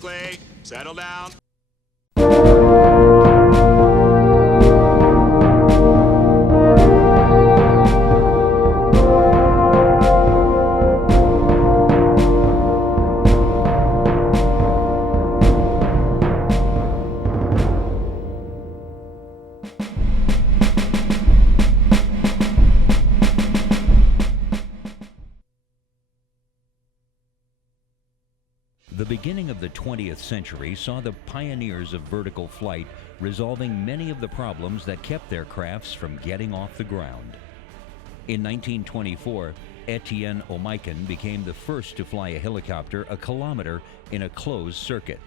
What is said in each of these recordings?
Blakely, settle down. The beginning of the 20th century saw the pioneers of vertical flight resolving many of the problems that kept their crafts from getting off the ground. In 1924, Etienne Omaiken became the first to fly a helicopter a kilometer in a closed circuit.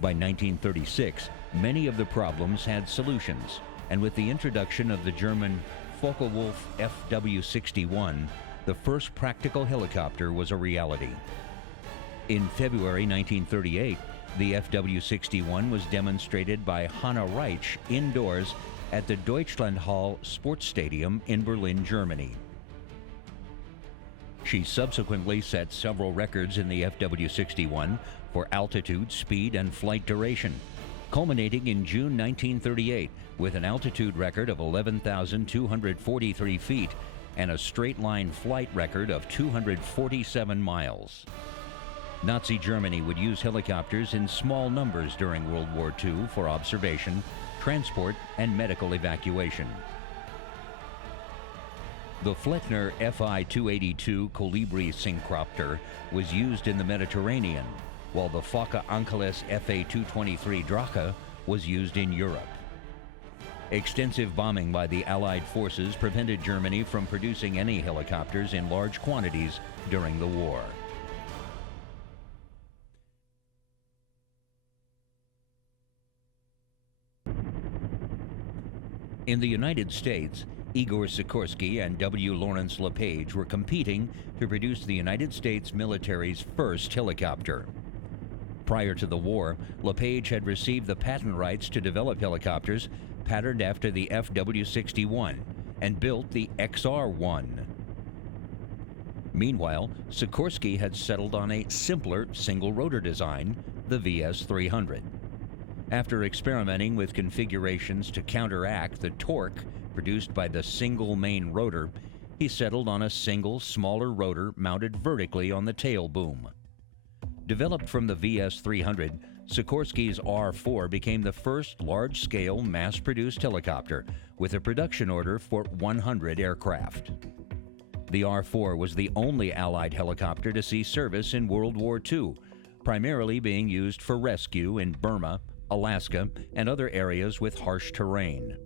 By 1936, many of the problems had solutions, and with the introduction of the German Focke-Wulf FW-61, the first practical helicopter was a reality. In February 1938, the FW-61 was demonstrated by Hanna Reitsch indoors at the Deutschlandhalle Sports Stadium in Berlin, Germany. She subsequently set several records in the FW-61 for altitude, speed, and flight duration, culminating in June 1938 with an altitude record of 11,243 feet and a straight-line flight record of 247 miles. Nazi Germany would use helicopters in small numbers during World War II for observation, transport, and medical evacuation. The Fleckner Fi-282 Colibri Syncropter was used in the Mediterranean, while the Fokker-Angeles Fa-223 Drache was used in Europe. Extensive bombing by the Allied forces prevented Germany from producing any helicopters in large quantities during the war. In the United States, Igor Sikorsky and W. Lawrence LePage were competing to produce the United States military's first helicopter. Prior to the war, LePage had received the patent rights to develop helicopters patterned after the FW-61 and built the XR-1. Meanwhile, Sikorsky had settled on a simpler single-rotor design, the VS-300. After experimenting with configurations to counteract the torque produced by the single main rotor, he settled on a single, smaller rotor mounted vertically on the tail boom. Developed from the VS-300, Sikorsky's R-4 became the first large-scale, mass-produced helicopter with a production order for 100 aircraft. The R-4 was the only Allied helicopter to see service in World War II, primarily being used for rescue in Burma, Alaska, and other areas with harsh terrain.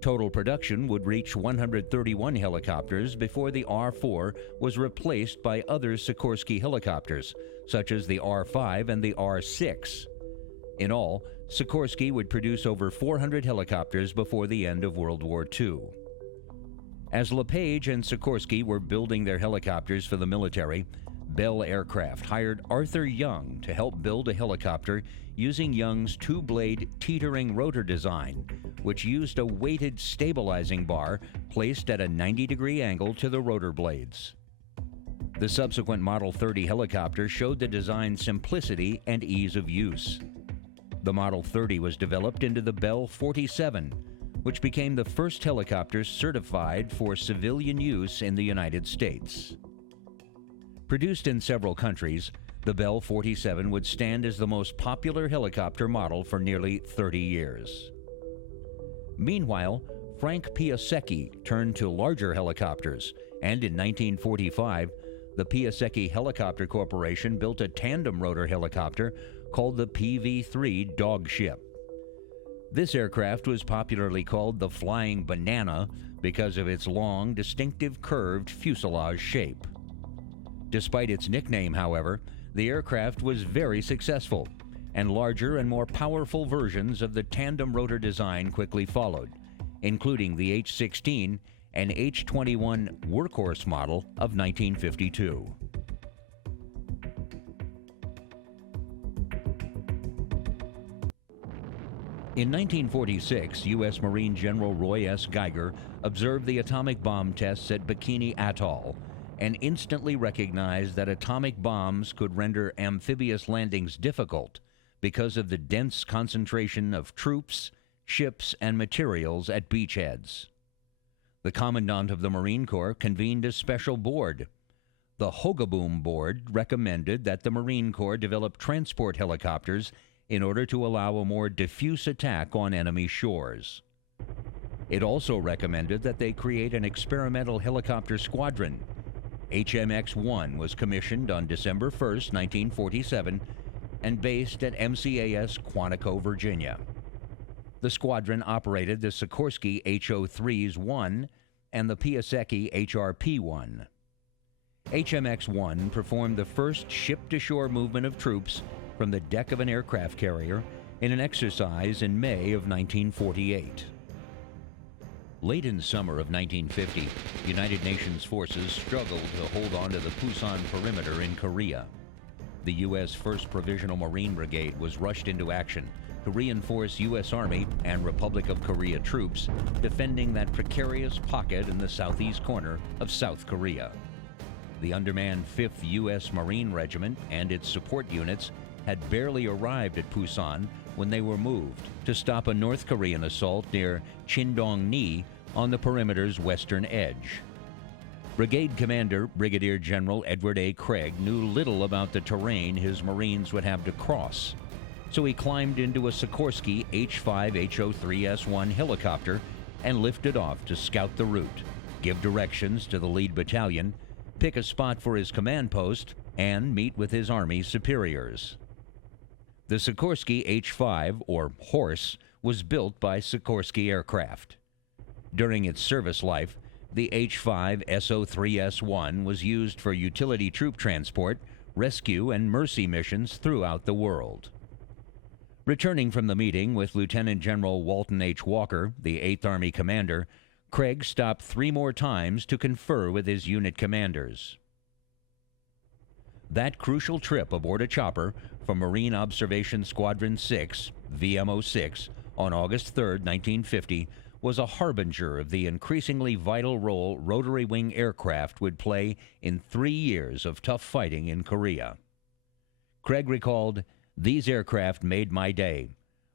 Total production would reach 131 helicopters before the R-4 was replaced by other Sikorsky helicopters, such as the R-5 and the R-6. In all, Sikorsky would produce over 400 helicopters before the end of World War II. As LePage and Sikorsky were building their helicopters for the military, Bell Aircraft hired Arthur Young to help build a helicopter using Young's two-blade teetering rotor design, which used a weighted stabilizing bar placed at a 90-degree angle to the rotor blades. The subsequent Model 30 helicopter showed the design's simplicity and ease of use. The Model 30 was developed into the Bell 47, which became the first helicopter certified for civilian use in the United States. Produced in several countries, the Bell 47 would stand as the most popular helicopter model for nearly 30 years. Meanwhile, Frank Piasecki turned to larger helicopters, and in 1945, the Piasecki Helicopter Corporation built a tandem rotor helicopter called the PV-3 Dogship. This aircraft was popularly called the Flying Banana because of its long, distinctive curved fuselage shape. Despite its nickname, however, the aircraft was very successful, and larger and more powerful versions of the tandem rotor design quickly followed, including the H-16 and H-21 workhorse model of 1952. In 1946, U.S. Marine General Roy S. Geiger observed the atomic bomb tests at Bikini Atoll and instantly recognized that atomic bombs could render amphibious landings difficult because of the dense concentration of troops, ships, and materials at beachheads. The Commandant of the Marine Corps convened a special board. The Hogaboom Board recommended that the Marine Corps develop transport helicopters in order to allow a more diffuse attack on enemy shores. It also recommended that they create an experimental helicopter squadron. HMX-1 was commissioned on December 1, 1947, and based at MCAS Quantico, Virginia. The squadron operated the Sikorsky HO-3s-1 and the Piasecki HRP-1. HMX-1 performed the first ship-to-shore movement of troops from the deck of an aircraft carrier in an exercise in May of 1948. Late in summer of 1950, United Nations forces struggled to hold on to the Pusan perimeter in Korea. The U.S. 1st Provisional Marine Brigade was rushed into action to reinforce U.S. Army and Republic of Korea troops defending that precarious pocket in the southeast corner of South Korea. The undermanned 5th U.S. Marine Regiment and its support units had barely arrived at Pusan when they were moved to stop a North Korean assault near Chindong-ni on the perimeter's western edge. Brigade Commander Brigadier General Edward A. Craig knew little about the terrain his Marines would have to cross, so he climbed into a Sikorsky H-5HO-3S-1 helicopter and lifted off to scout the route, give directions to the lead battalion, pick a spot for his command post, and meet with his Army superiors. The Sikorsky H-5, or Horse, was built by Sikorsky Aircraft. During its service life, the H-5 SO-3S-1 was used for utility troop transport, rescue, and mercy missions throughout the world. Returning from the meeting with Lieutenant General Walton H. Walker, the 8th Army commander, Craig stopped 3 more times to confer with his unit commanders. That crucial trip aboard a chopper from Marine Observation Squadron 6, VMO-6, on August 3, 1950, was a harbinger of the increasingly vital role rotary wing aircraft would play in 3 years of tough fighting in Korea. Craig recalled, "These aircraft made my day.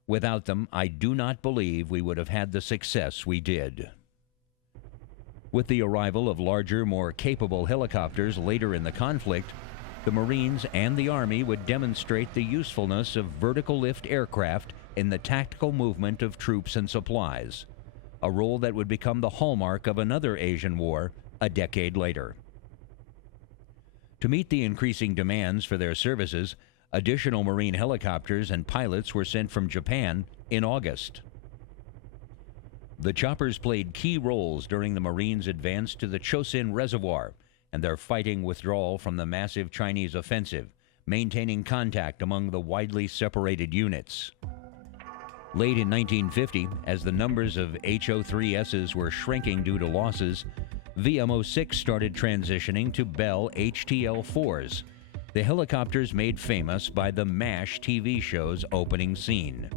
Without them, I do not believe we would have had the success we did." With the arrival of larger, more capable helicopters later in the conflict, the Marines and the Army would demonstrate the usefulness of vertical lift aircraft in the tactical movement of troops and supplies, a role that would become the hallmark of another Asian war a decade later. To meet the increasing demands for their services, additional Marine helicopters and pilots were sent from Japan in August. The choppers played key roles during the Marines' advance to the Chosin Reservoir and their fighting withdrawal from the massive Chinese offensive, maintaining contact among the widely separated units. Late in 1950, as the numbers of HO-3Ss were shrinking due to losses, VMO-6 started transitioning to Bell HTL-4s, the helicopters made famous by the MASH TV show's opening scene.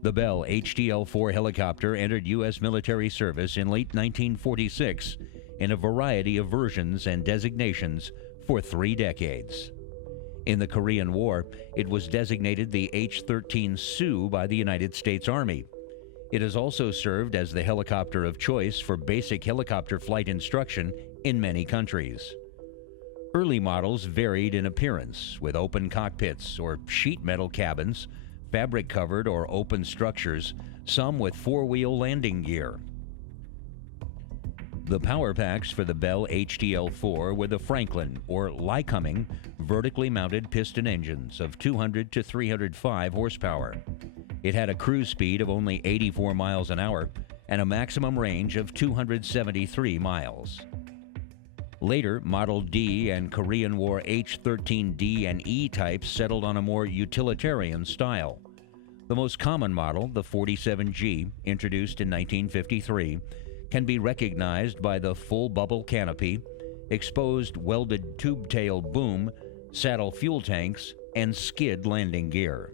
The Bell HTL-4 helicopter entered U.S. military service in late 1946 in a variety of versions and designations for 3 decades. In the Korean War, it was designated the H-13 Sioux by the United States Army. It has also served as the helicopter of choice for basic helicopter flight instruction in many countries. Early models varied in appearance, with open cockpits or sheet metal cabins, fabric-covered or open structures, some with 4-wheel landing gear. The power packs for the Bell HTL-4 were the Franklin or Lycoming vertically mounted piston engines of 200 to 305 horsepower. It had a cruise speed of only 84 miles an hour and a maximum range of 273 miles. Later, Model D and Korean War H-13D and E types settled on a more utilitarian style. The most common model, the 47G, introduced in 1953, can be recognized by the full bubble canopy, exposed welded tube tail boom, saddle fuel tanks, and skid landing gear.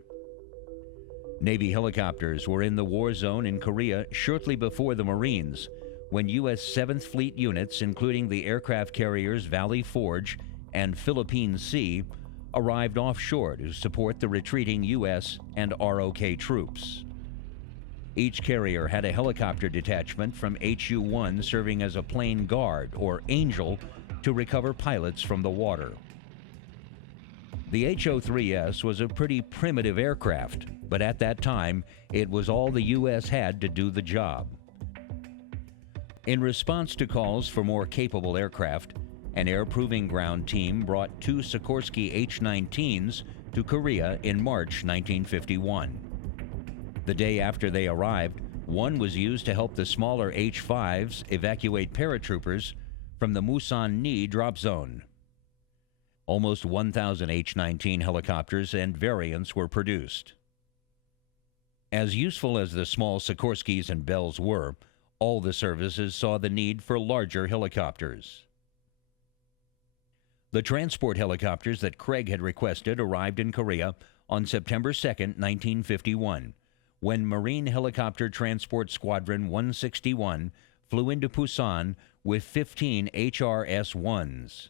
Navy helicopters were in the war zone in Korea shortly before the Marines, when U.S. 7th Fleet units, including the aircraft carriers Valley Forge and Philippine Sea, arrived offshore to support the retreating U.S. and ROK troops. Each carrier had a helicopter detachment from HU-1 serving as a plane guard, or Angel, to recover pilots from the water. The HO-3S was a pretty primitive aircraft, but at that time, it was all the U.S. had to do the job. In response to calls for more capable aircraft, an air proving ground team brought two Sikorsky H-19s to Korea in March 1951. The day after they arrived, one was used to help the smaller H-5s evacuate paratroopers from the Musan-ni drop zone. Almost 1,000 H-19 helicopters and variants were produced. As useful as the small Sikorskys and Bells were, all the services saw the need for larger helicopters. The transport helicopters that Craig had requested arrived in Korea on September 2, 1951, when Marine Helicopter Transport Squadron 161 flew into Busan with 15 HRS-1s.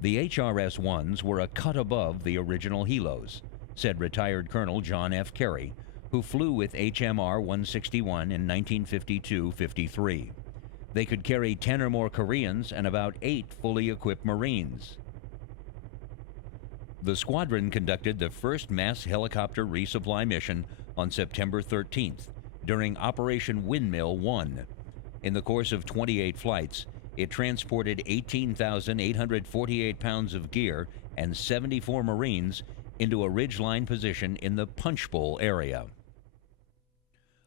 The HRS-1s were a cut above the original helos, said retired Colonel John F. Carey, who flew with HMR 161 in 1952-53. They could carry 10 or more Koreans and about 8 fully equipped Marines. The squadron conducted the first mass helicopter resupply mission on September 13th during Operation Windmill 1. In the course of 28 flights, it transported 18,848 pounds of gear and 74 Marines into a ridgeline position in the Punch Bowl area.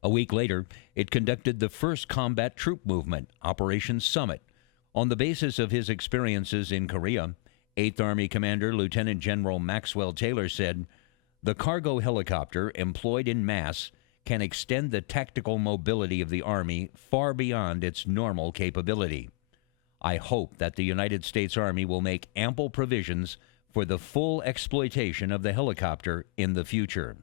A week later, it conducted the first combat troop movement, Operation Summit. On the basis of his experiences in Korea, 8th Army Commander Lieutenant General Maxwell Taylor said, "The cargo helicopter employed in mass can extend the tactical mobility of the Army far beyond its normal capability. I hope that the United States Army will make ample provisions for the full exploitation of the helicopter in the future."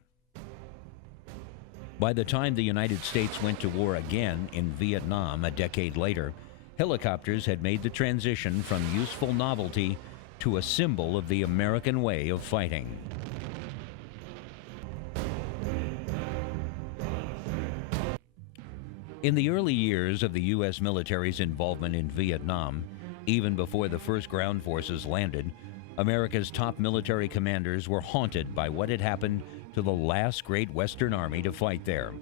By the time the United States went to war again in Vietnam a decade later, helicopters had made the transition from useful novelty to a symbol of the American way of fighting. In the early years of the U.S. military's involvement in Vietnam, even before the first ground forces landed, America's top military commanders were haunted by what had happened to the last great Western Army to fight there.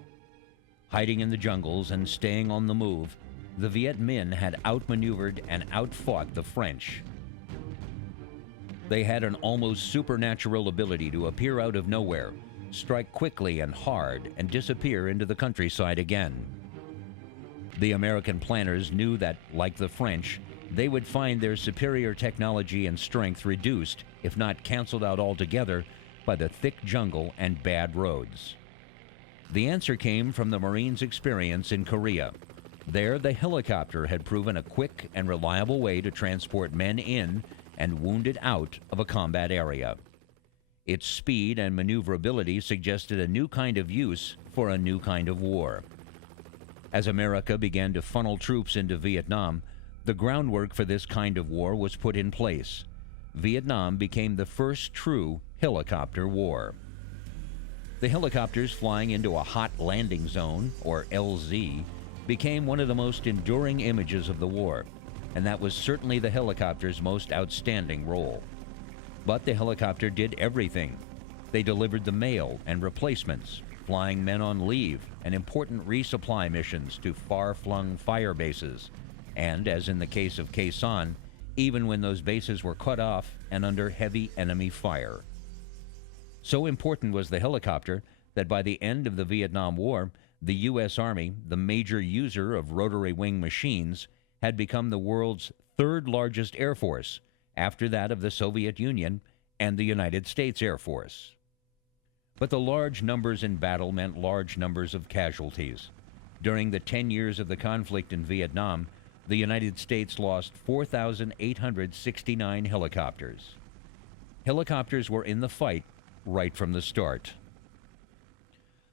Hiding in the jungles and staying on the move, the Viet Minh had outmaneuvered and outfought the French. They had an almost supernatural ability to appear out of nowhere, strike quickly and hard, and disappear into the countryside again. The American planners knew that, like the French, they would find their superior technology and strength reduced, if not canceled out altogether, by the thick jungle and bad roads. The answer came from the Marines' experience in Korea. There, the helicopter had proven a quick and reliable way to transport men in and wounded out of a combat area. Its speed and maneuverability suggested a new kind of use for a new kind of war. As America began to funnel troops into Vietnam, the groundwork for this kind of war was put in place. Vietnam became the first true helicopter war. The helicopters flying into a hot landing zone, or LZ, became one of the most enduring images of the war, and that was certainly the helicopter's most outstanding role. But the helicopter did everything. They delivered the mail and replacements, flying men on leave, and important resupply missions to far-flung fire bases, and, as in the case of Khe Sanh, even when those bases were cut off and under heavy enemy fire. So important was the helicopter that by the end of the Vietnam War, the U.S. Army, the major user of rotary wing machines, had become the world's third largest air force, after that of the Soviet Union and the United States Air Force. But the large numbers in battle meant large numbers of casualties. During the 10 years of the conflict in Vietnam, the United States lost 4,869 helicopters. Helicopters were in the fight right from the start.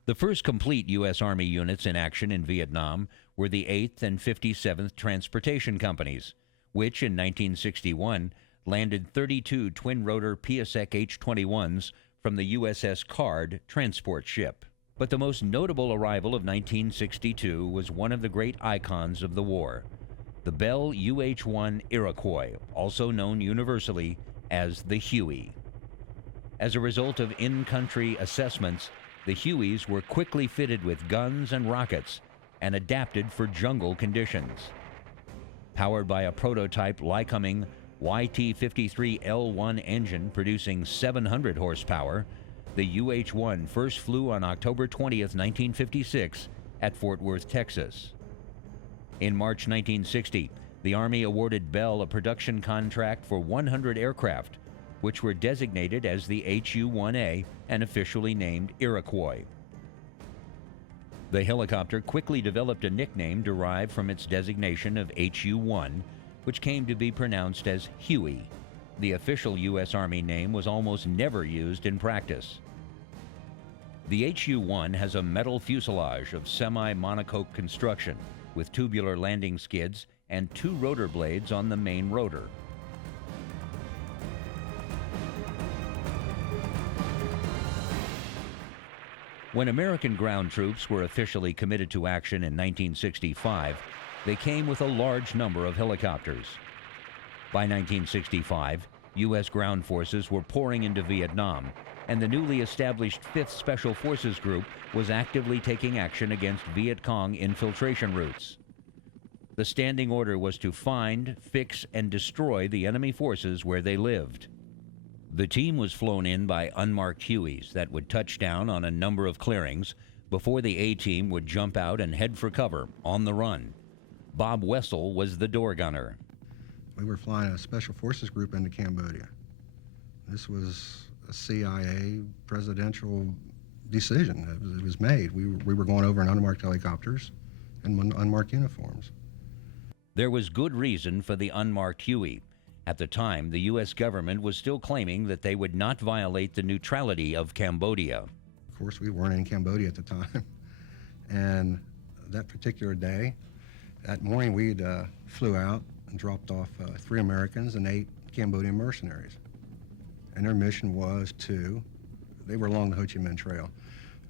The first complete U.S. Army units in action in Vietnam were the 8th and 57th Transportation Companies, which in 1961 landed 32 twin-rotor PSEC H-21s from the USS Gard transport ship. But the most notable arrival of 1962 was one of the great icons of the war, the Bell UH-1 Iroquois, also known universally as the Huey. As a result of in-country assessments, the Hueys were quickly fitted with guns and rockets and adapted for jungle conditions. Powered by a prototype Lycoming YT-53L1 engine producing 700 horsepower, the UH-1 first flew on October 20th, 1956 at Fort Worth, Texas. In March 1960, the Army awarded Bell a production contract for 100 aircraft, which were designated as the HU-1A and officially named Iroquois. The helicopter quickly developed a nickname derived from its designation of HU-1, which came to be pronounced as Huey. The official U.S. Army name was almost never used in practice. The HU-1 has a metal fuselage of semi-monocoque construction with tubular landing skids and 2 rotor blades on the main rotor. When American ground troops were officially committed to action in 1965, they came with a large number of helicopters. By 1965, U.S. ground forces were pouring into Vietnam, and the newly established 5th Special Forces Group was actively taking action against Viet Cong infiltration routes. The standing order was to find, fix, and destroy the enemy forces where they lived. The team was flown in by unmarked Hueys that would touch down on a number of clearings before the A-team would jump out and head for cover on the run. Bob Wessel was the door gunner. We were flying a Special Forces Group into Cambodia. This was a CIA presidential decision. It was made. We were going over in unmarked helicopters and unmarked uniforms. There was good reason for the unmarked Huey. At the time, the U.S. government was still claiming that they would not violate the neutrality of Cambodia. Of course, we weren't in Cambodia at the time. And that particular day, that morning, we flew out and dropped off 3 Americans and 8 Cambodian mercenaries. And their mission was they were along the Ho Chi Minh Trail.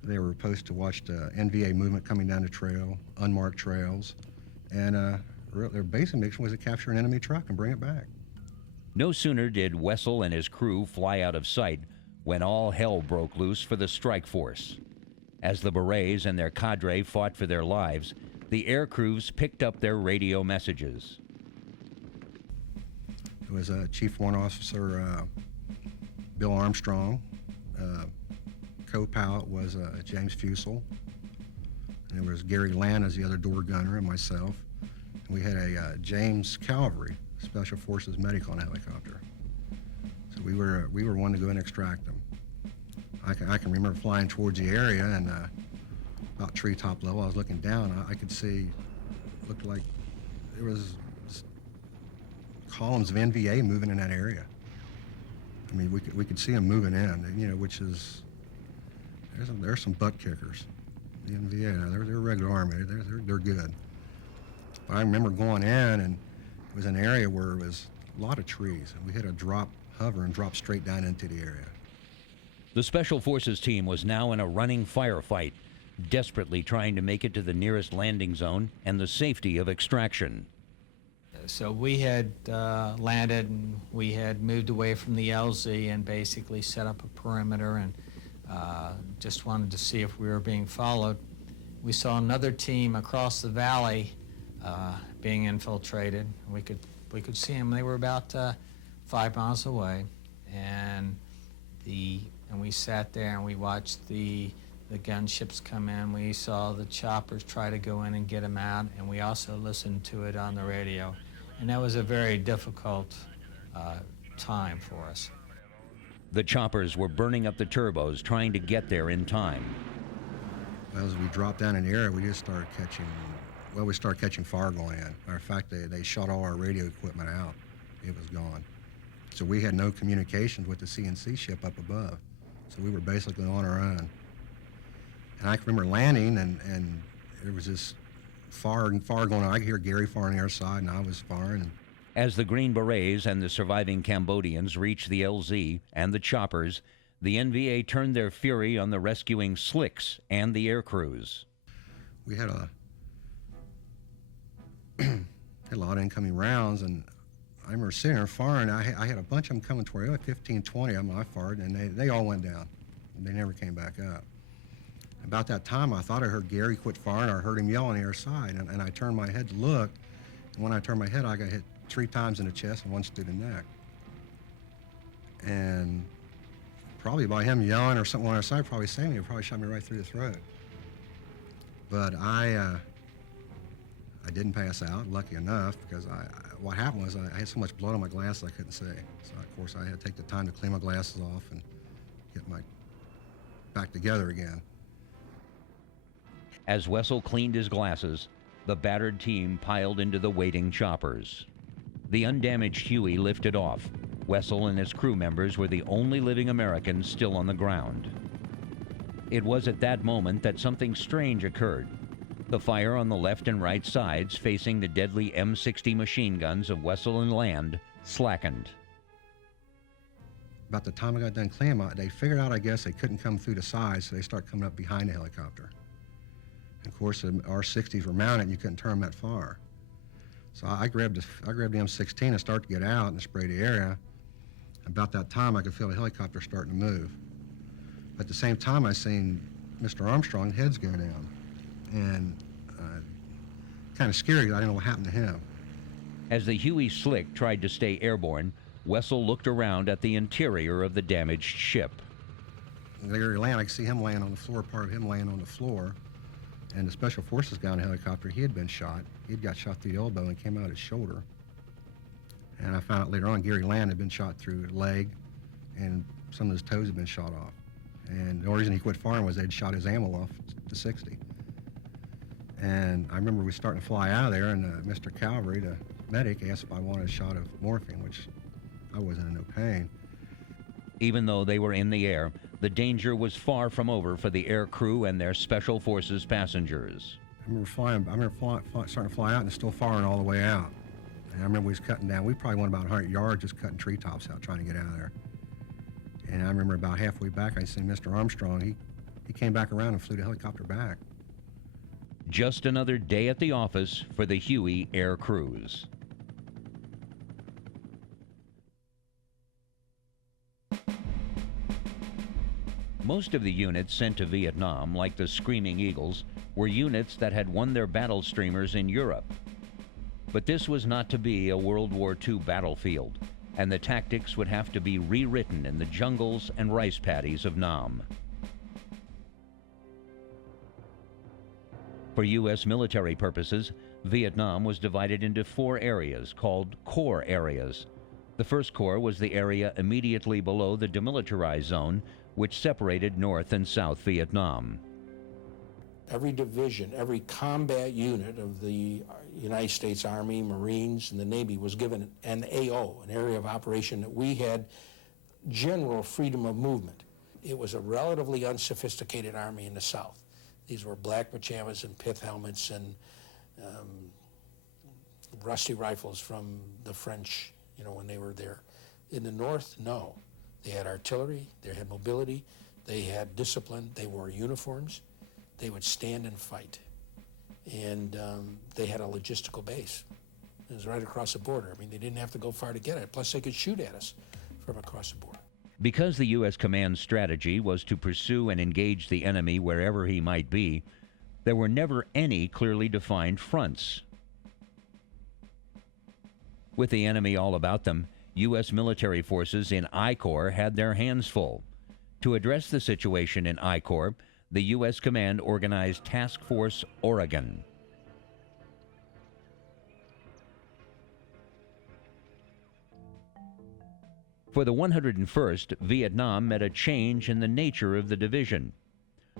They were supposed to watch the NVA movement coming down the trail, unmarked trails, and their basic mission was to capture an enemy truck and bring it back. No sooner did Wessel and his crew fly out of sight when all hell broke loose for the strike force. As the Berets and their cadre fought for their lives, the aircrews picked up their radio messages. It was Chief Warrant Officer Bill Armstrong. Co-pilot was James Fusel. And there was Gary Land as the other door gunner and myself. And we had a James Calvary Special Forces medic on a helicopter. So we were one to go and extract them. I can remember flying towards the area and about treetop level, I was looking down. I could see, looked like there was columns of NVA moving in that area. I mean, we could see them moving in, which is, there's some butt kickers. The NVA, they're regular Army, they're good. But I remember going in, and it was an area where it was a lot of trees, and we had to hover and drop straight down into the area. The Special Forces team was now in a running firefight, desperately trying to make it to the nearest landing zone and the safety of extraction. So we had landed, and we had moved away from the LZ and basically set up a perimeter and just wanted to see if we were being followed. We saw another team across the valley being infiltrated. We could see them. They were about 5 miles away, and we sat there and we watched the gunships come in. We saw the choppers try to go in and get them out, and we also listened to it on the radio. And that was a very difficult time for us. The choppers were burning up the turbos, trying to get there in time. Well, as we dropped down in the area, we just started catching fire going in. Matter of fact, they shut all our radio equipment out. It was gone. So we had no communications with the CNC ship up above. So we were basically on our own. And I can remember landing, and there was this far and far going on. I could hear Gary firing the air side, and I was firing. And As the Green Berets and the surviving Cambodians reached the LZ and the choppers, the NVA turned their fury on the rescuing slicks and the aircrews. we had a lot of incoming rounds, and I remember sitting there firing. I had a bunch of them coming toward me, 15, 20 of them I fired, and they all went down. They never came back up. About that time, I thought I heard Gary quit firing. I heard him yell on the air side, and I turned my head to look, and when I turned my head, I got hit 3 times in the chest and once through the neck. And probably by him yelling or something on our side, probably saying me, it probably shot me right through the throat. But I didn't pass out, lucky enough, because what happened was I had so much blood on my glasses I couldn't see. So of course I had to take the time to clean my glasses off and get my back together again. As Wessel cleaned his glasses, the battered team piled into the waiting choppers. The undamaged Huey lifted off. Wessel and his crew members were the only living Americans still on the ground. It was at that moment that something strange occurred. The fire on the left and right sides facing the deadly M60 machine guns of Wessel and Land slackened. About the time I got done cleaning, they figured out, I guess, they couldn't come through the sides, so they started coming up behind the helicopter. And of course, the R60s were mounted, and you couldn't turn them that far. So I grabbed the M16 and started to get out and spray the area. About that time, I could feel the helicopter starting to move. At the same time, I seen Mr. Armstrong's heads go down, and kind of scary. I didn't know what happened to him. As the Huey Slick tried to stay airborne, Wessel looked around at the interior of the damaged ship. There he landed. I could see him laying on the floor, part of him laying on the floor. And the Special Forces guy in the helicopter, he had been shot. He'd got shot through the elbow and came out his shoulder. And I found out later on Gary Land had been shot through the leg, and some of his toes had been shot off. And the only reason he quit firing was they'd shot his ammo off to 60. And I remember we were starting to fly out of there, and Mr. Calvary, the medic, asked if I wanted a shot of morphine, which I wasn't in no pain. Even though they were in the air, the danger was far from over for the air crew and their Special Forces passengers. I remember starting to fly out and still firing all the way out. And I remember we was cutting down. We probably went about 100 yards just cutting treetops out, trying to get out of there. And I remember about halfway back, I seen Mr. Armstrong. He came back around and flew the helicopter back. Just another day at the office for the Huey air crews. Most of the units sent to Vietnam, like the Screaming Eagles, were units that had won their battle streamers in Europe. But this was not to be a World War II battlefield, and the tactics would have to be rewritten in the jungles and rice paddies of Nam. For U.S. military purposes, Vietnam was divided into 4 areas called Corps areas. The first Corps was the area immediately below the demilitarized zone, which separated North and South Vietnam. Every division, every combat unit of the United States Army, Marines, and the Navy was given an AO, an area of operation that we had general freedom of movement. It was a relatively unsophisticated army in the South. These were black pajamas and pith helmets and rusty rifles from the French, when they were there. In the North, no. They had artillery, they had mobility, they had discipline, they wore uniforms, they would stand and fight. And they had a logistical base. It was right across the border. I mean, they didn't have to go far to get it. Plus, they could shoot at us from across the border. Because the U.S. command's strategy was to pursue and engage the enemy wherever he might be, there were never any clearly defined fronts. With the enemy all about them, U.S. military forces in I Corps had their hands full. To address the situation in I Corps, the U.S. command organized Task Force Oregon. For the 101st, Vietnam met a change in the nature of the division.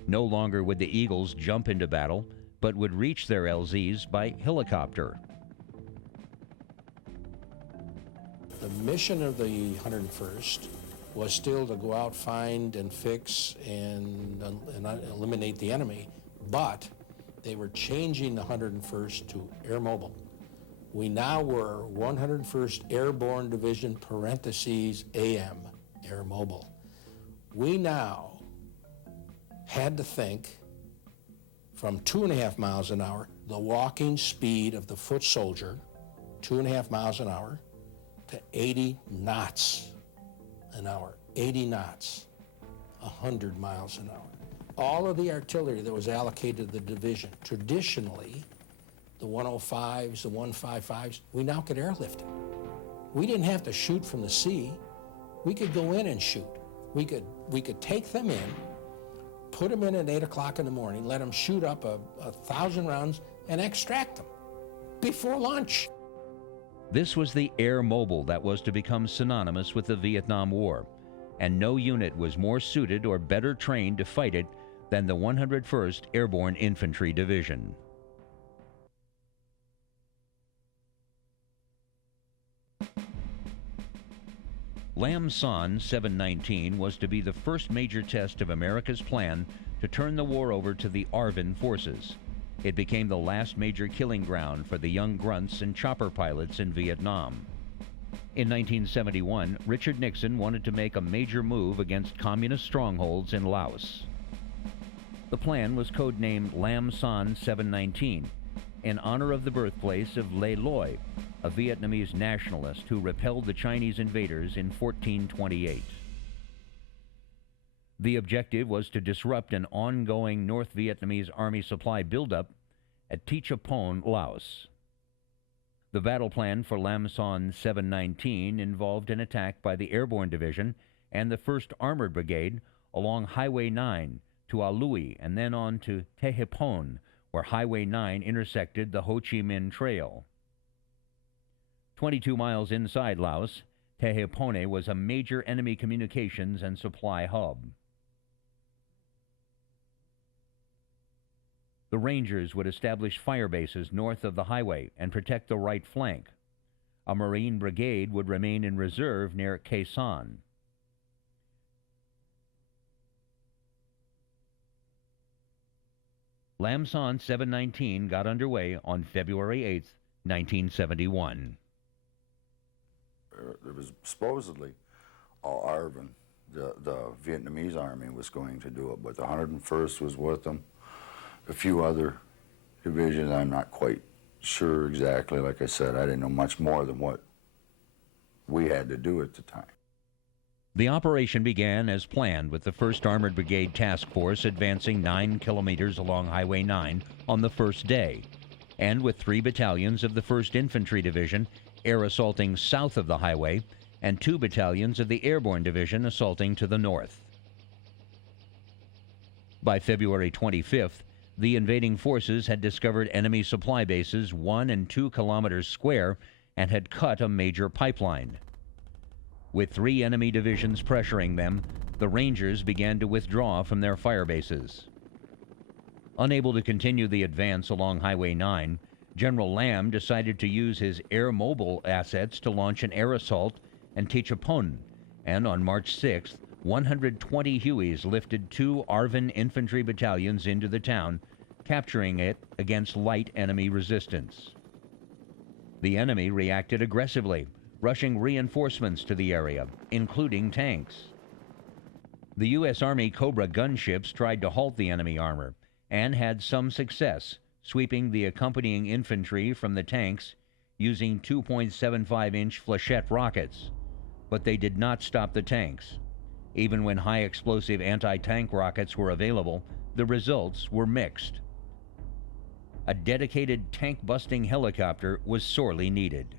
No longer would the Eagles jump into battle, but would reach their LZs by helicopter. The mission of the 101st was still to go out, find and fix and eliminate the enemy, but They were changing the 101st to Air Mobile. We now were 101st Airborne Division, parentheses, AM, Air Mobile. We now had to think from 2.5 miles an hour, the walking speed of the foot soldier, 2.5 miles an hour, to 80 knots an hour, 80 knots, 100 miles an hour. All of the artillery that was allocated to the division, traditionally, the 105s, the 155s, we now could airlift it. We didn't have to shoot from the sea. We could go in and shoot. We could take them in, put them in at 8 o'clock in the morning, let them shoot up 1,000 rounds, and extract them before lunch. This was the Air Mobile that was to become synonymous with the Vietnam War, and no unit was more suited or better trained to fight it than the 101st Airborne Infantry Division. Lam Son 719 was to be the first major test of America's plan to turn the war over to the ARVN forces. It became the last major killing ground for the young grunts and chopper pilots in Vietnam. In 1971, Richard Nixon wanted to make a major move against communist strongholds in Laos. The plan was codenamed Lam Son 719, in honor of the birthplace of Le Loi, a Vietnamese nationalist who repelled the Chinese invaders in 1428. The objective was to disrupt an ongoing North Vietnamese army supply buildup at Tichapon, Laos. The battle plan for Lam Son 719 involved an attack by the Airborne Division and the 1st Armored Brigade along Highway 9 to A Lui and then on to Tehipon, where Highway 9 intersected the Ho Chi Minh Trail. 22 miles inside Laos, Tehipone was a major enemy communications and supply hub. The Rangers would establish fire bases north of the highway and protect the right flank. A Marine brigade would remain in reserve near Khe Sanh. Lam Son 719 got underway on February 8, 1971. There was supposedly all ARVN, the Vietnamese army was going to do it, but the 101st was with them. A few other divisions, I'm not quite sure exactly. Like I said, I didn't know much more than what we had to do at the time. The operation began as planned, with the 1st Armored Brigade Task Force advancing 9 kilometers along Highway 9 on the first day, and with 3 battalions of the 1st Infantry Division air assaulting south of the highway and 2 battalions of the Airborne Division assaulting to the north. By February 25th, the invading forces had discovered enemy supply bases 1 and 2 kilometers square and had cut a major pipeline. With 3 enemy divisions pressuring them, the Rangers began to withdraw from their fire bases. Unable to continue the advance along Highway 9, General Lam decided to use his air mobile assets to launch an air assault in Tichapon, and on March 6th, 120 Hueys lifted 2 ARVN infantry battalions into the town, capturing it against light enemy resistance. The enemy reacted aggressively, rushing reinforcements to the area, including tanks. The U.S. Army Cobra gunships tried to halt the enemy armor and had some success, sweeping the accompanying infantry from the tanks using 2.75-inch flechette rockets. But they did not stop the tanks. Even when high-explosive anti-tank rockets were available, the results were mixed. A dedicated tank-busting helicopter was sorely needed.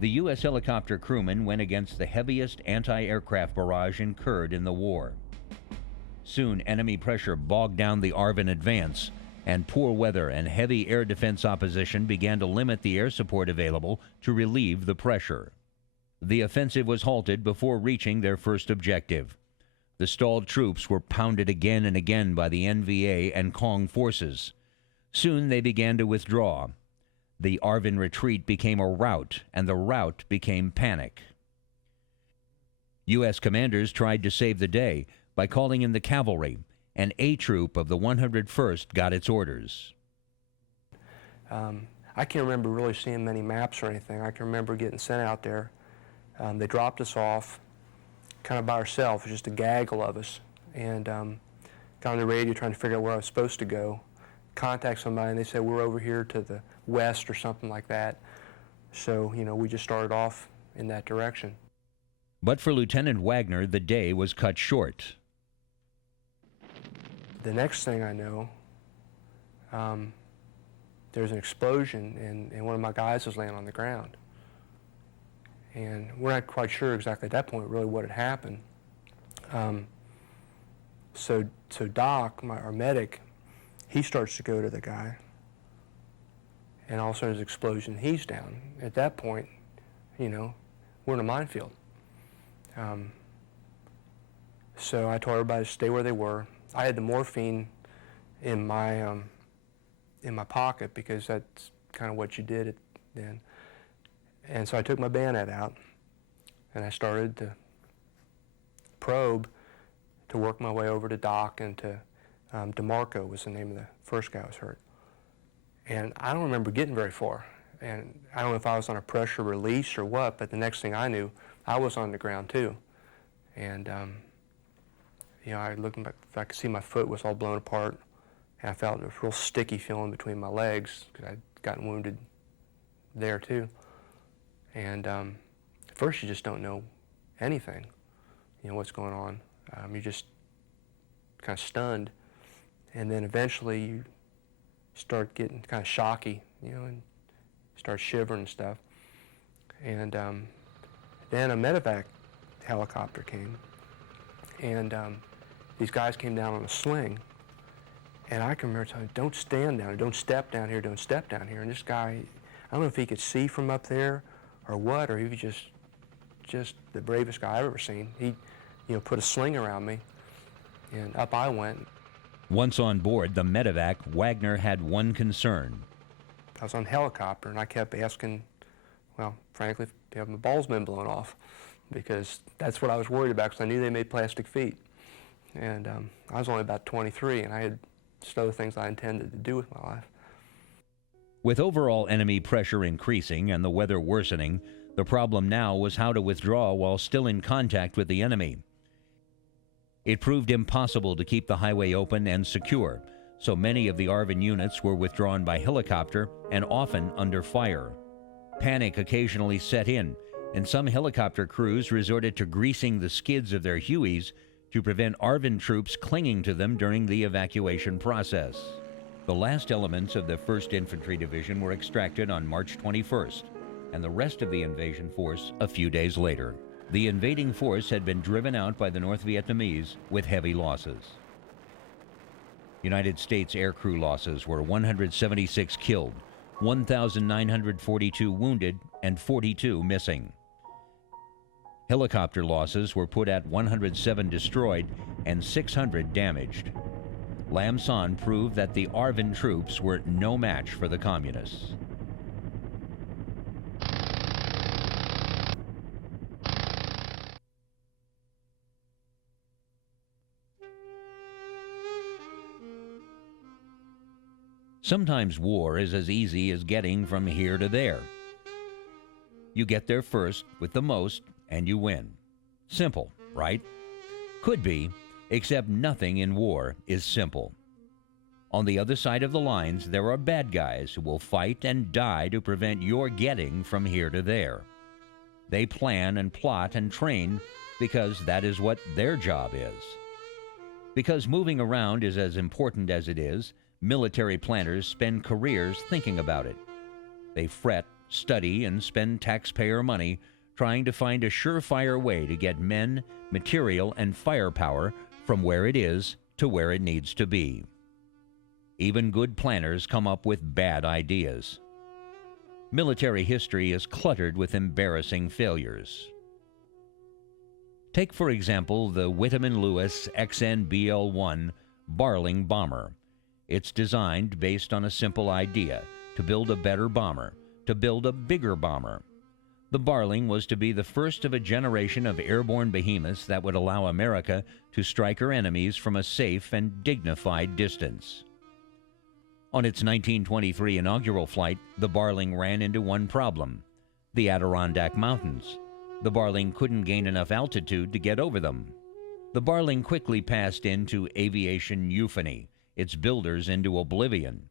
The U.S. helicopter crewmen went against the heaviest anti-aircraft barrage incurred in the war. Soon, enemy pressure bogged down the ARVN advance, and poor weather and heavy air defense opposition began to limit the air support available to relieve the pressure. The offensive was halted before reaching their first objective. The stalled troops were pounded again and again by the NVA and Cong forces. Soon they began to withdraw. The ARVN retreat became a rout, and the rout became panic. U.S. commanders tried to save the day by calling in the cavalry, An A Troop of the 101st got its orders. I can't remember really seeing many maps or anything. I can remember getting sent out there. They dropped us off kind of by ourselves, just a gaggle of us, and got on the radio trying to figure out where I was supposed to go, contact somebody, and they said, we're over here to the west or something like that. So, you know, we just started off in that direction. But for Lieutenant Wagner, the day was cut short. The next thing I know, there's an explosion, and one of my guys was laying on the ground. And we're not quite sure exactly at that point really what had happened. So Doc, our medic, he starts to go to the guy, and all of a sudden there's an explosion, he's down. At that point, you know, we're in a minefield. So I told everybody to stay where they were. I had the morphine in my pocket because that's kind of what you did then. And so I took my bayonet out and I started to probe to work my way over to Doc and to DeMarco was the name of the first guy who was hurt. And I don't remember getting very far. And I don't know if I was on a pressure release or what, but the next thing I knew, I was on the ground too. And you know, I looked back, I could see my foot was all blown apart, and I felt a real sticky feeling between my legs because I'd gotten wounded there too. And at first you just don't know anything, you know, what's going on. You're just kind of stunned, and then eventually you start getting kind of shocky, you know, and start shivering and stuff. And then a medevac helicopter came, and these guys came down on a sling, and I can remember telling them, don't stand down here, don't step down here, don't step down here. And this guy, I don't know if he could see from up there or what, or he was just the bravest guy I've ever seen. He, you know, put a sling around me, and up I went. Once on board the medevac, Wagner had one concern. I was on a helicopter, and I kept asking, well, frankly, have my balls been blown off? Because that's what I was worried about, because I knew they made plastic feet. And I was only about 23, and I had just other things I intended to do with my life. With overall enemy pressure increasing and the weather worsening, the problem now was how to withdraw while still in contact with the enemy. It proved impossible to keep the highway open and secure, so many of the ARVN units were withdrawn by helicopter and often under fire. Panic occasionally set in, and some helicopter crews resorted to greasing the skids of their Hueys to prevent ARVN troops clinging to them during the evacuation process. The last elements of the 1st Infantry Division were extracted on March 21st, and the rest of the invasion force a few days later. The invading force had been driven out by the North Vietnamese with heavy losses. United States aircrew losses were 176 killed, 1,942 wounded, and 42 missing. Helicopter losses were put at 107 destroyed and 600 damaged. Lam Son proved that the ARVN troops were no match for the Communists. Sometimes war is as easy as getting from here to there. You get there first with the most, and you win. Simple, right? Could be, except nothing in war is simple. On the other side of the lines, there are bad guys who will fight and die to prevent your getting from here to there. They plan and plot and train because that is what their job is. Because moving around is as important as it is, military planners spend careers thinking about it. They fret, study, and spend taxpayer money trying to find a surefire way to get men, material, and firepower from where it is to where it needs to be. Even good planners come up with bad ideas. Military history is cluttered with embarrassing failures. Take, for example, the Whitman-Lewis XN-BL-1 Barling bomber. It's designed based on a simple idea, to build a better bomber, to build a bigger bomber. The Barling was to be the first of a generation of airborne behemoths that would allow America to strike her enemies from a safe and dignified distance. On its 1923 inaugural flight, the Barling ran into one problem: the Adirondack Mountains. The Barling couldn't gain enough altitude to get over them. The Barling quickly passed into aviation euphony, its builders into oblivion.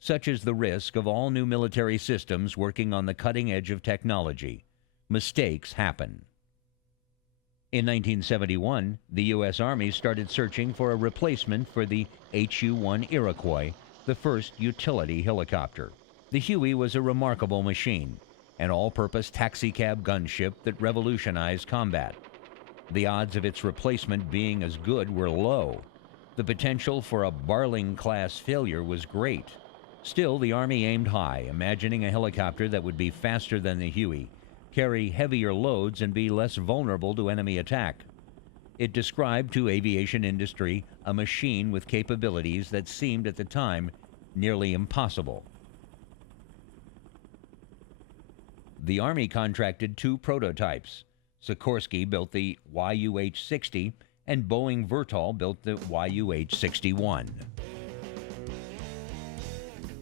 Such is the risk of all new military systems working on the cutting edge of technology. Mistakes happen. In 1971, the U.S. Army started searching for a replacement for the HU-1 Iroquois, the first utility helicopter. The Huey was a remarkable machine, an all-purpose taxicab gunship that revolutionized combat. The odds of its replacement being as good were low. The potential for a Barling-class failure was great. Still, the Army aimed high, imagining a helicopter that would be faster than the Huey, carry heavier loads, and be less vulnerable to enemy attack. It described to aviation industry a machine with capabilities that seemed at the time nearly impossible. The Army contracted two prototypes. Sikorsky built the YUH-60 and Boeing Vertol built the YUH-61.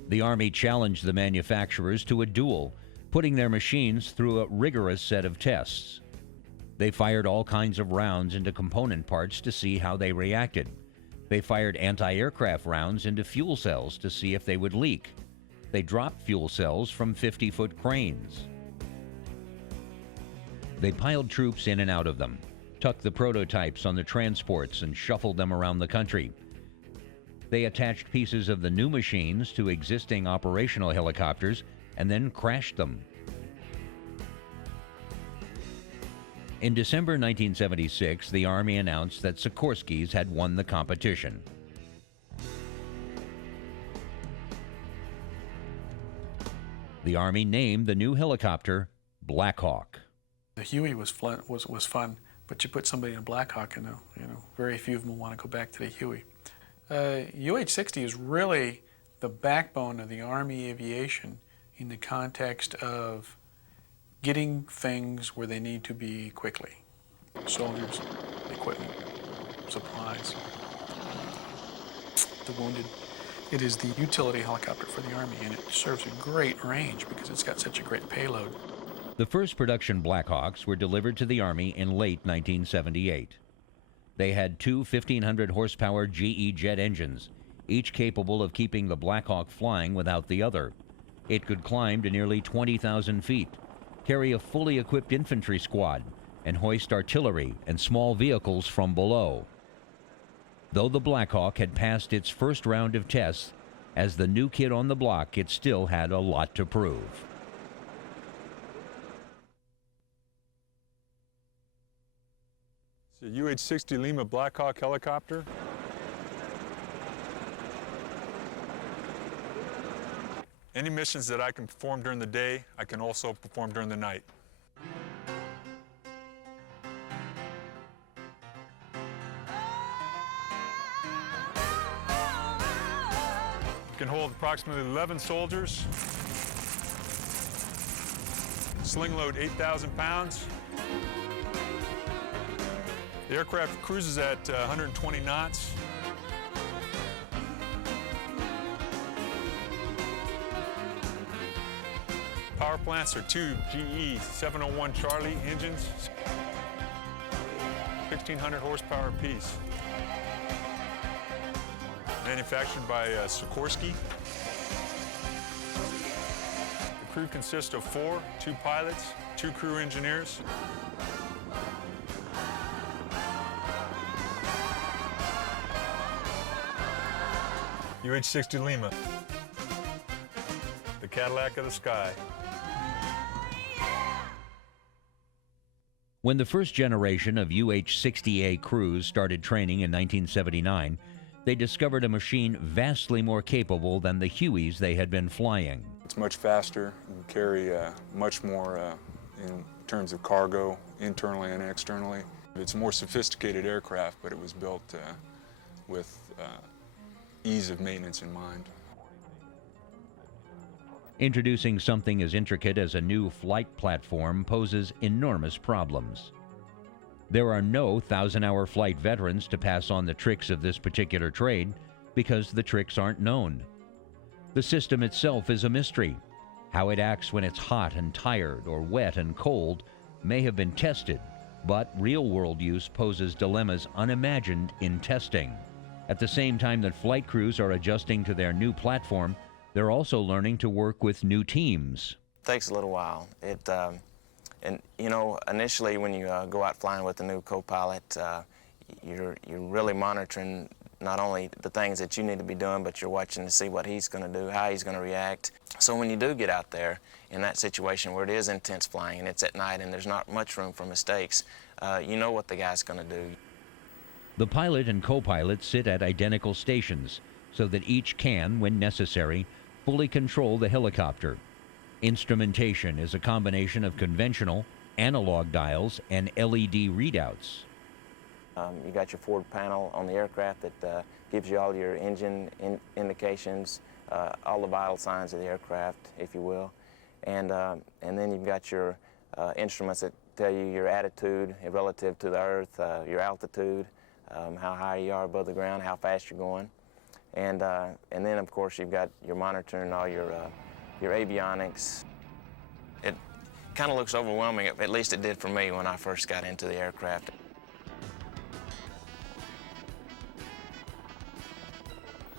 The Army challenged the manufacturers to a duel, putting their machines through a rigorous set of tests. They fired all kinds of rounds into component parts to see how they reacted. They fired anti-aircraft rounds into fuel cells to see if they would leak. They dropped fuel cells from 50-foot cranes. They piled troops in and out of them, tucked the prototypes on the transports, and shuffled them around the country. They attached pieces of the new machines to existing operational helicopters and then crashed them. In December 1976, the Army announced that Sikorsky's had won the competition. The Army named the new helicopter Blackhawk. The Huey was fun, but you put somebody in a Blackhawk and very few of them will want to go back to the Huey. UH-60 is really the backbone of the Army aviation in the context of getting things where they need to be quickly. Soldiers, equipment, supplies, the wounded. It is the utility helicopter for the Army, and it serves a great range because it's got such a great payload. The first production Blackhawks were delivered to the Army in late 1978. They had two 1,500 horsepower GE jet engines, each capable of keeping the Blackhawk flying without the other. It could climb to nearly 20,000 feet, carry a fully equipped infantry squad, and hoist artillery and small vehicles from below. Though the Blackhawk had passed its first round of tests, as the new kid on the block, it still had a lot to prove. It's a UH-60 Lima Blackhawk helicopter. Any missions that I can perform during the day, I can also perform during the night. It can hold approximately 11 soldiers. Sling load 8,000 pounds. The aircraft cruises at 120 knots. Power plants are two GE 701 Charlie engines, 1,600 horsepower apiece. Manufactured by Sikorsky. The crew consists of four, two pilots, two crew engineers. UH-60 Lima, the Cadillac of the sky. When the first generation of UH-60A crews started training in 1979, they discovered a machine vastly more capable than the Hueys they had been flying. It's much faster and carry much more in terms of cargo, internally and externally. It's a more sophisticated aircraft, but it was built with ease of maintenance in mind. Introducing something as intricate as a new flight platform poses enormous problems. There are no 1,000-hour flight veterans to pass on the tricks of this particular trade because the tricks aren't known. The system itself is a mystery. How it acts when it's hot and tired or wet and cold may have been tested, but real-world use poses dilemmas unimagined in testing. At the same time that flight crews are adjusting to their new platform, they're also learning to work with new teams. Takes a little while. And you know, initially when you go out flying with a new co-pilot, you're really monitoring not only the things that you need to be doing, but you're watching to see what he's going to do, how he's going to react. So when you do get out there in that situation where it is intense flying and it's at night and there's not much room for mistakes, you know what the guy's going to do. The pilot and co-pilot sit at identical stations so that each can, when necessary, fully control the helicopter. Instrumentation is a combination of conventional, analog dials, and LED readouts. You got your forward panel on the aircraft that gives you all your engine indications, all the vital signs of the aircraft, if you will. And then you've got your instruments that tell you your attitude relative to the earth, your altitude, how high you are above the ground, how fast you're going. And then, of course, you've got your monitoring all your avionics. It kind of looks overwhelming, at least it did for me when I first got into the aircraft.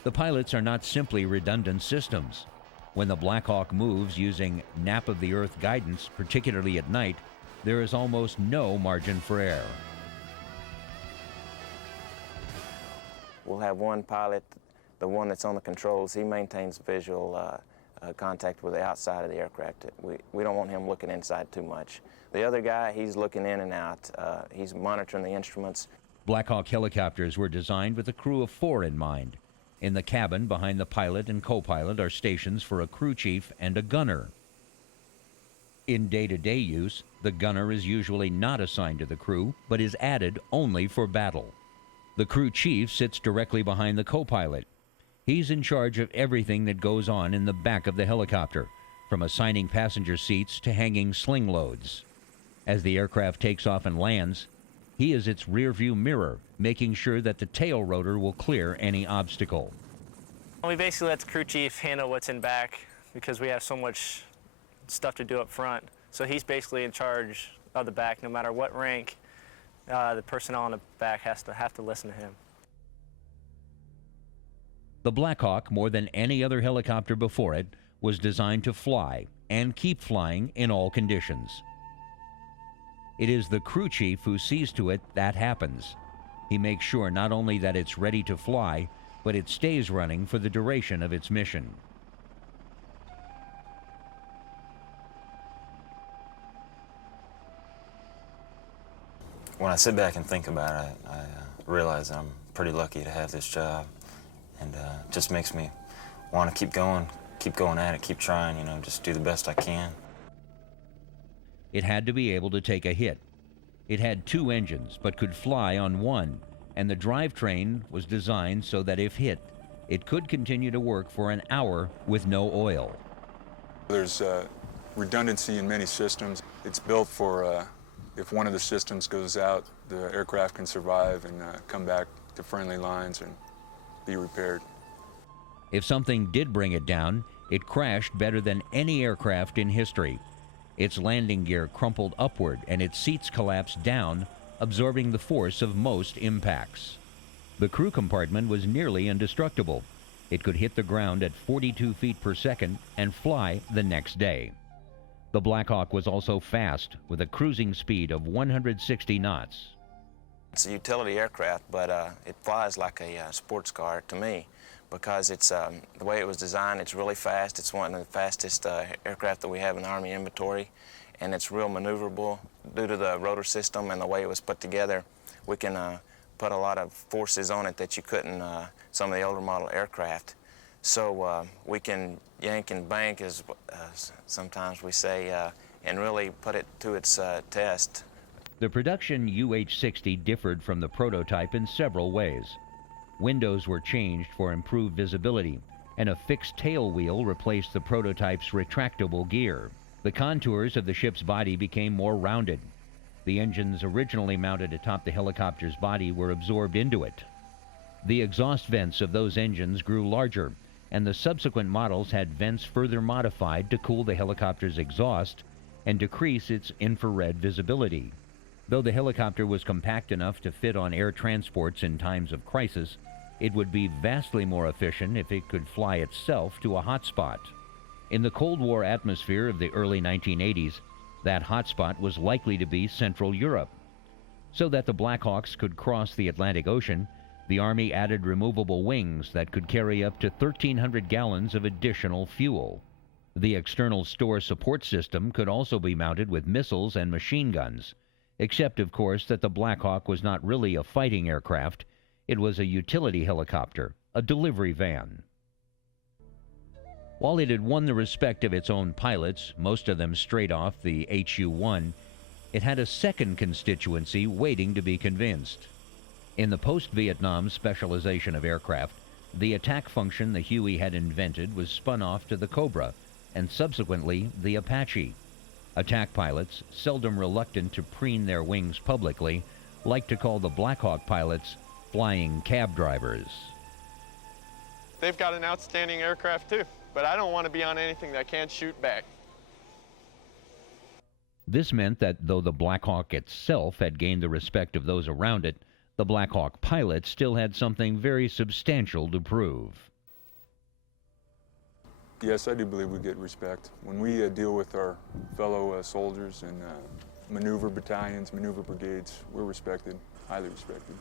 The pilots are not simply redundant systems. When the Blackhawk moves using nap of the earth guidance, particularly at night, there is almost no margin for error. We'll have one pilot, the one that's on the controls, he maintains visual contact with the outside of the aircraft. We don't want him looking inside too much. The other guy, he's looking in and out. He's monitoring the instruments. Blackhawk helicopters were designed with a crew of 4 in mind. In the cabin behind the pilot and co-pilot are stations for a crew chief and a gunner. In day-to-day use, the gunner is usually not assigned to the crew, but is added only for battle. The crew chief sits directly behind the co-pilot. He's in charge of everything that goes on in the back of the helicopter, from assigning passenger seats to hanging sling loads. As the aircraft takes off and lands, he is its rear-view mirror, making sure that the tail rotor will clear any obstacle. We basically let the crew chief handle what's in back because we have so much stuff to do up front. So he's basically in charge of the back, no matter what rank. The personnel in the back have to listen to him. The Blackhawk, more than any other helicopter before it, was designed to fly and keep flying in all conditions. It is the crew chief who sees to it that happens. He makes sure not only that it's ready to fly, but it stays running for the duration of its mission. When I sit back and think about it, I realize that I'm pretty lucky to have this job, and it just makes me want to keep going at it, keep trying, just do the best I can. It had to be able to take a hit. It had 2 engines, but could fly on one, and the drivetrain was designed so that if hit, it could continue to work for an hour with no oil. There's redundancy in many systems. It's built for if one of the systems goes out, the aircraft can survive and come back to friendly lines and be repaired. If something did bring it down, it crashed better than any aircraft in history. Its landing gear crumpled upward and its seats collapsed down, absorbing the force of most impacts. The crew compartment was nearly indestructible. It could hit the ground at 42 feet per second and fly the next day. The Blackhawk was also fast, with a cruising speed of 160 knots. It's a utility aircraft, but it flies like a sports car to me because it's the way it was designed. It's really fast. It's one of the fastest aircraft that we have in the Army inventory, and it's real maneuverable due to the rotor system and the way it was put together. We can put a lot of forces on it that you couldn't some of the older model aircraft. So we can yank and bank, as sometimes we say, and really put it to its test. The production UH-60 differed from the prototype in several ways. Windows were changed for improved visibility. and a fixed tail wheel replaced the prototype's retractable gear. The contours of the ship's body became more rounded. The engines originally mounted atop the helicopter's body were absorbed into it. The exhaust vents of those engines grew larger, and the subsequent models had vents further modified to cool the helicopter's exhaust and decrease its infrared visibility. Though the helicopter was compact enough to fit on air transports in times of crisis, it would be vastly more efficient if it could fly itself to a hotspot. In the Cold War atmosphere of the early 1980s, that hotspot was likely to be Central Europe. So that the Blackhawks could cross the Atlantic Ocean, the Army added removable wings that could carry up to 1,300 gallons of additional fuel. The external store support system could also be mounted with missiles and machine guns, except, of course, that the Blackhawk was not really a fighting aircraft. It was a utility helicopter, a delivery van. While it had won the respect of its own pilots, most of them straight off the HU-1, it had a second constituency waiting to be convinced. In the post-Vietnam specialization of aircraft, the attack function the Huey had invented was spun off to the Cobra, and subsequently the Apache. Attack pilots, seldom reluctant to preen their wings publicly, like to call the Blackhawk pilots flying cab drivers. They've got an outstanding aircraft too, but I don't want to be on anything that can't shoot back. This meant that though the Blackhawk itself had gained the respect of those around it, the Blackhawk pilots still had something very substantial to prove. Yes, I do believe we get respect. When we deal with our fellow soldiers and maneuver battalions, maneuver brigades, we're respected, highly respected.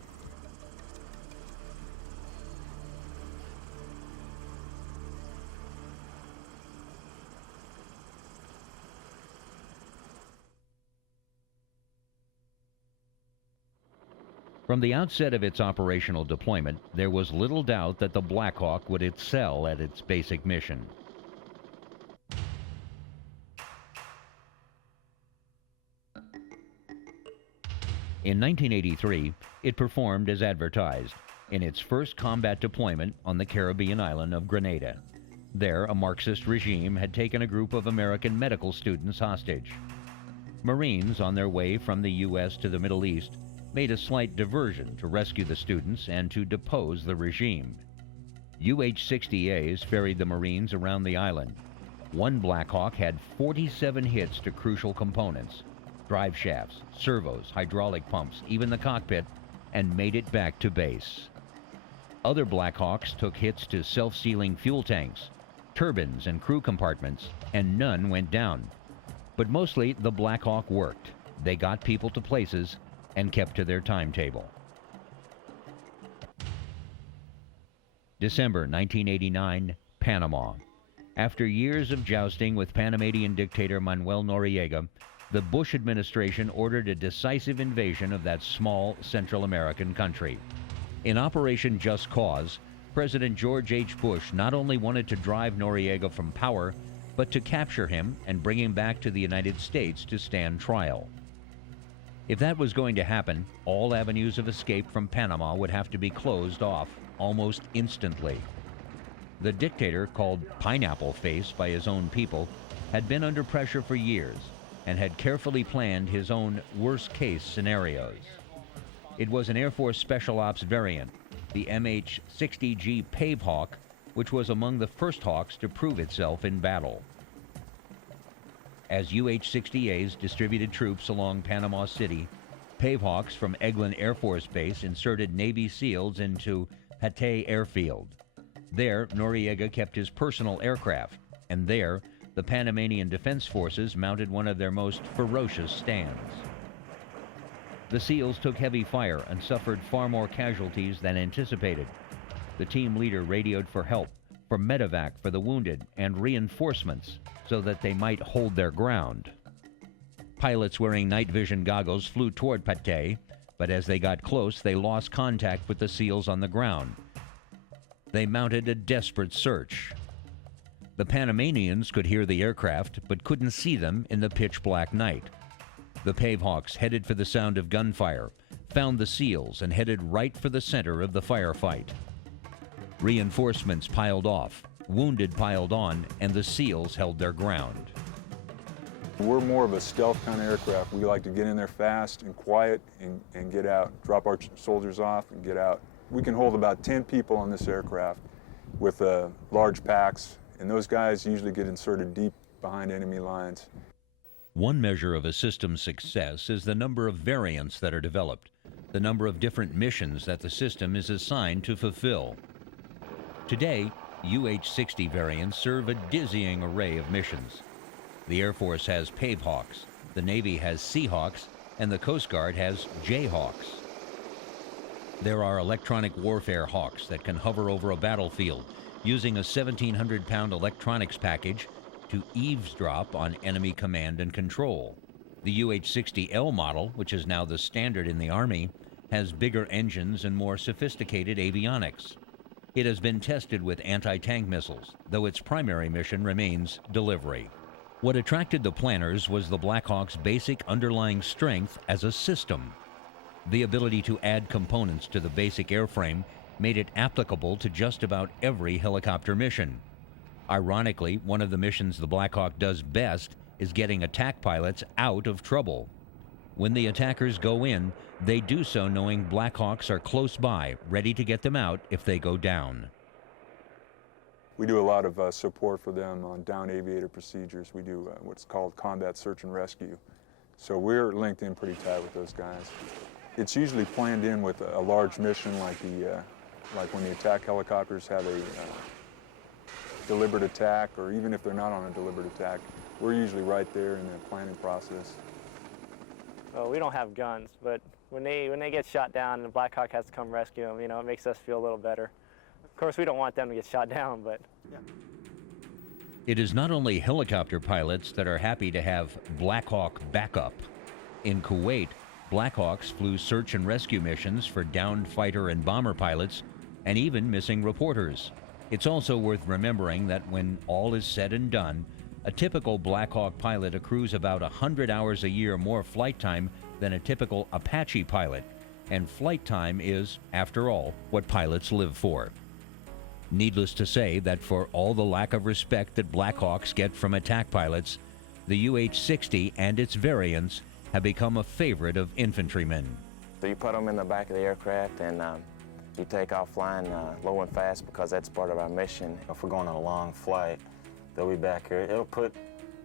From the outset of its operational deployment, there was little doubt that the Blackhawk would excel at its basic mission. In 1983, it performed as advertised in its first combat deployment on the Caribbean island of Grenada. There, a Marxist regime had taken a group of American medical students hostage. Marines on their way from the U.S. to the Middle East made a slight diversion to rescue the students and to depose the regime. UH-60As ferried the Marines around the island. One Blackhawk had 47 hits to crucial components, drive shafts, servos, hydraulic pumps, even the cockpit, and made it back to base. Other Blackhawks took hits to self-sealing fuel tanks, turbines, and crew compartments, and none went down. But mostly the Blackhawk worked. They got people to places and kept to their timetable. December 1989, Panama. After years of jousting with Panamanian dictator Manuel Noriega, the Bush administration ordered a decisive invasion of that small Central American country. In Operation Just Cause, President George H. Bush not only wanted to drive Noriega from power, but to capture him and bring him back to the United States to stand trial. If that was going to happen, all avenues of escape from Panama would have to be closed off almost instantly. The dictator, called Pineapple Face by his own people, had been under pressure for years and had carefully planned his own worst-case scenarios. It was an Air Force Special Ops variant, the MH-60G Pave Hawk, which was among the first Hawks to prove itself in battle. As UH-60As distributed troops along Panama City, Pave Hawks from Eglin Air Force Base inserted Navy SEALs into Pattaya Airfield. There, Noriega kept his personal aircraft, and there, the Panamanian Defense Forces mounted one of their most ferocious stands. The SEALs took heavy fire and suffered far more casualties than anticipated. The team leader radioed for help, for medevac for the wounded, and reinforcements so that they might hold their ground. Pilots wearing night vision goggles flew toward Pattaya, but as they got close, they lost contact with the SEALs on the ground. They mounted a desperate search. The Panamanians could hear the aircraft, but couldn't see them in the pitch-black night. The Pave Hawks headed for the sound of gunfire, found the SEALs, and headed right for the center of the firefight. Reinforcements piled off, Wounded piled on, and the SEALs held their ground. We're more of a stealth kind of aircraft. We like to get in there fast and quiet and get out, drop our soldiers off and get out. We can hold about 10 people on this aircraft with large packs, and those guys usually get inserted deep behind enemy lines. One measure of a system's success is the number of variants that are developed, the number of different missions that the system is assigned to fulfill. Today, UH-60 variants serve a dizzying array of missions. The Air Force has Pavehawks, the Navy has Seahawks, and the Coast Guard has Jayhawks. There are electronic warfare hawks that can hover over a battlefield using a 1,700-pound electronics package to eavesdrop on enemy command and control. The UH-60L model, which is now the standard in the Army, has bigger engines and more sophisticated avionics. It has been tested with anti-tank missiles, though its primary mission remains delivery. What attracted the planners was the Blackhawk's basic underlying strength as a system. The ability to add components to the basic airframe made it applicable to just about every helicopter mission. Ironically, one of the missions the Blackhawk does best is getting attack pilots out of trouble. When the attackers go in, they do so knowing Blackhawks are close by, ready to get them out if they go down. We do a lot of support for them on down aviator procedures. We do what's called combat search and rescue. So we're linked in pretty tight with those guys. It's usually planned in with a large mission like when the attack helicopters have a deliberate attack, or even if they're not on a deliberate attack, we're usually right there in the planning process. Well, we don't have guns, but when they get shot down and the Blackhawk has to come rescue them, it makes us feel a little better. Of course, we don't want them to get shot down, but yeah. It is not only helicopter pilots that are happy to have Blackhawk backup. In Kuwait, Blackhawks flew search and rescue missions for downed fighter and bomber pilots and even missing reporters. It's also worth remembering that when all is said and done, a typical Blackhawk pilot accrues about 100 hours a year more flight time than a typical Apache pilot, and flight time is, after all, what pilots live for. Needless to say that for all the lack of respect that Blackhawks get from attack pilots, the UH-60 and its variants have become a favorite of infantrymen. So you put them in the back of the aircraft and you take off flying low and fast because that's part of our mission. If we're going on a long flight, they'll be back here. It'll put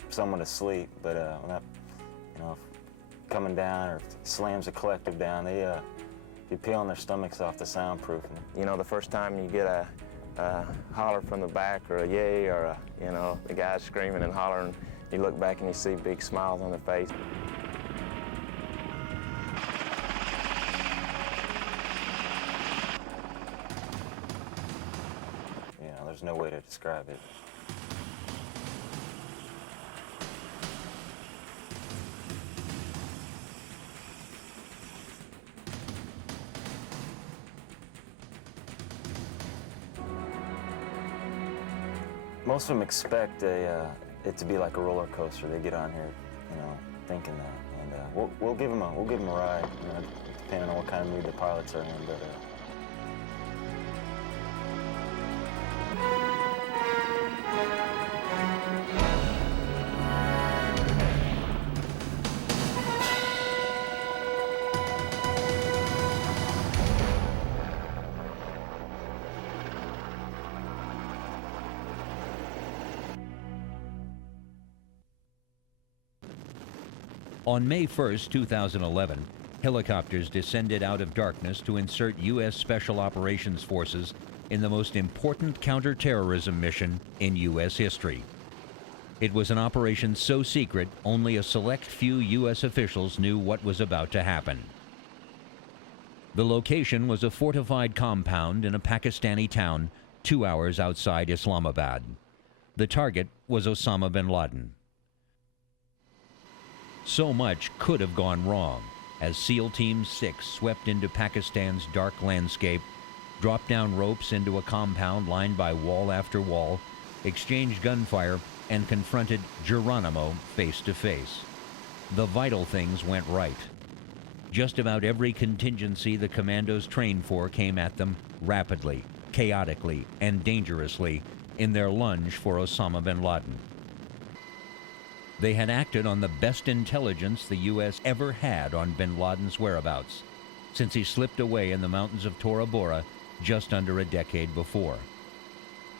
someone to sleep, but when that, if coming down or slams a collective down, they be peeling their stomachs off the soundproofing. The first time you get a holler from the back or a yay or the guys screaming and hollering, you look back and you see big smiles on their face. There's no way to describe it. Most of them expect it to be like a roller coaster. They get on here, thinking that, and we'll give them a ride, depending on what kind of mood the pilots are in. But On May 1st, 2011, helicopters descended out of darkness to insert U.S. Special Operations Forces in the most important counterterrorism mission in U.S. history. It was an operation so secret, only a select few U.S. officials knew what was about to happen. The location was a fortified compound in a Pakistani town 2 hours outside Islamabad. The target was Osama bin Laden. So much could have gone wrong as SEAL Team 6 swept into Pakistan's dark landscape, dropped down ropes into a compound lined by wall after wall, exchanged gunfire, and confronted Geronimo face to face. The vital things went right. Just about every contingency the commandos trained for came at them rapidly, chaotically, and dangerously, in their lunge for Osama bin Laden. They had acted on the best intelligence the U.S. ever had on bin Laden's whereabouts, since he slipped away in the mountains of Tora Bora just under a decade before.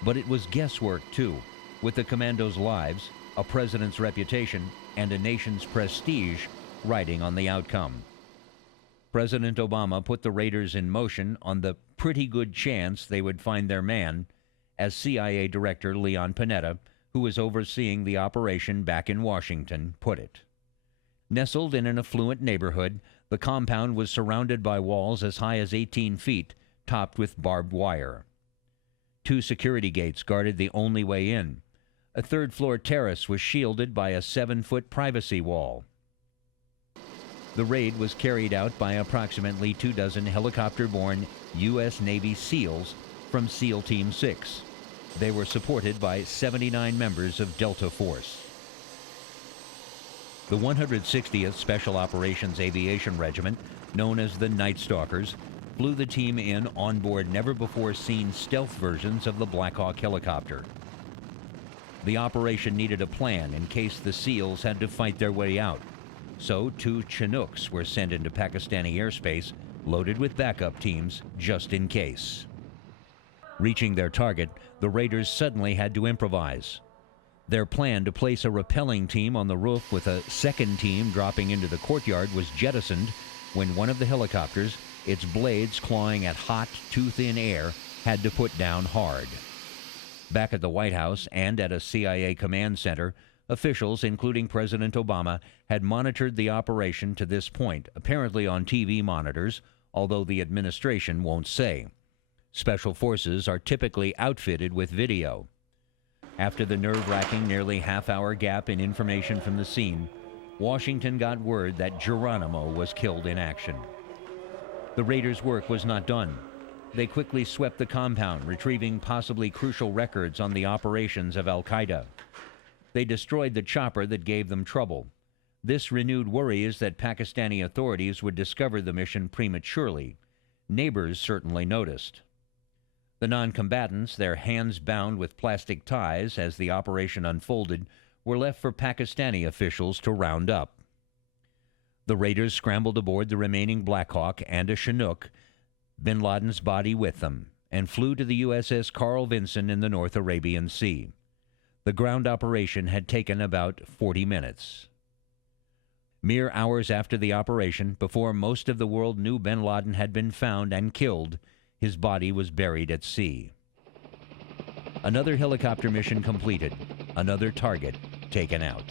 But it was guesswork, too, with the commandos' lives, a president's reputation, and a nation's prestige riding on the outcome. President Obama put the raiders in motion on the pretty good chance they would find their man, as CIA Director Leon Panetta, who was overseeing the operation back in Washington, put it. Nestled in an affluent neighborhood, the compound was surrounded by walls as high as 18 feet, topped with barbed wire. 2 security gates guarded the only way in. A third-floor terrace was shielded by a 7-foot privacy wall. The raid was carried out by approximately 24 helicopter-borne U.S. Navy SEALs from SEAL Team 6. They were supported by 79 members of Delta Force. The 160th Special Operations Aviation Regiment, known as the Night Stalkers, flew the team in onboard never-before-seen stealth versions of the Blackhawk helicopter. The operation needed a plan in case the SEALs had to fight their way out. So 2 Chinooks were sent into Pakistani airspace, loaded with backup teams, just in case. Reaching their target, the raiders suddenly had to improvise. Their plan to place a rappelling team on the roof with a second team dropping into the courtyard was jettisoned when one of the helicopters, its blades clawing at hot, too-thin air, had to put down hard. Back at the White House and at a CIA command center, officials, including President Obama, had monitored the operation to this point, apparently on TV monitors, although the administration won't say. Special forces are typically outfitted with video. After the nerve-wracking nearly half-hour gap in information from the scene, Washington got word that Geronimo was killed in action. The raiders' work was not done. They quickly swept the compound, retrieving possibly crucial records on the operations of al-Qaeda. They destroyed the chopper that gave them trouble. This renewed worries that Pakistani authorities would discover the mission prematurely. Neighbors certainly noticed. The non-combatants, their hands bound with plastic ties as the operation unfolded, were left for Pakistani officials to round up. The raiders scrambled aboard the remaining Blackhawk and a Chinook, bin Laden's body with them, and flew to the USS Carl Vinson in the North Arabian Sea. The ground operation had taken about 40 minutes. Mere hours after the operation, before most of the world knew bin Laden had been found and killed, his body was buried at sea. Another helicopter mission completed, another target taken out.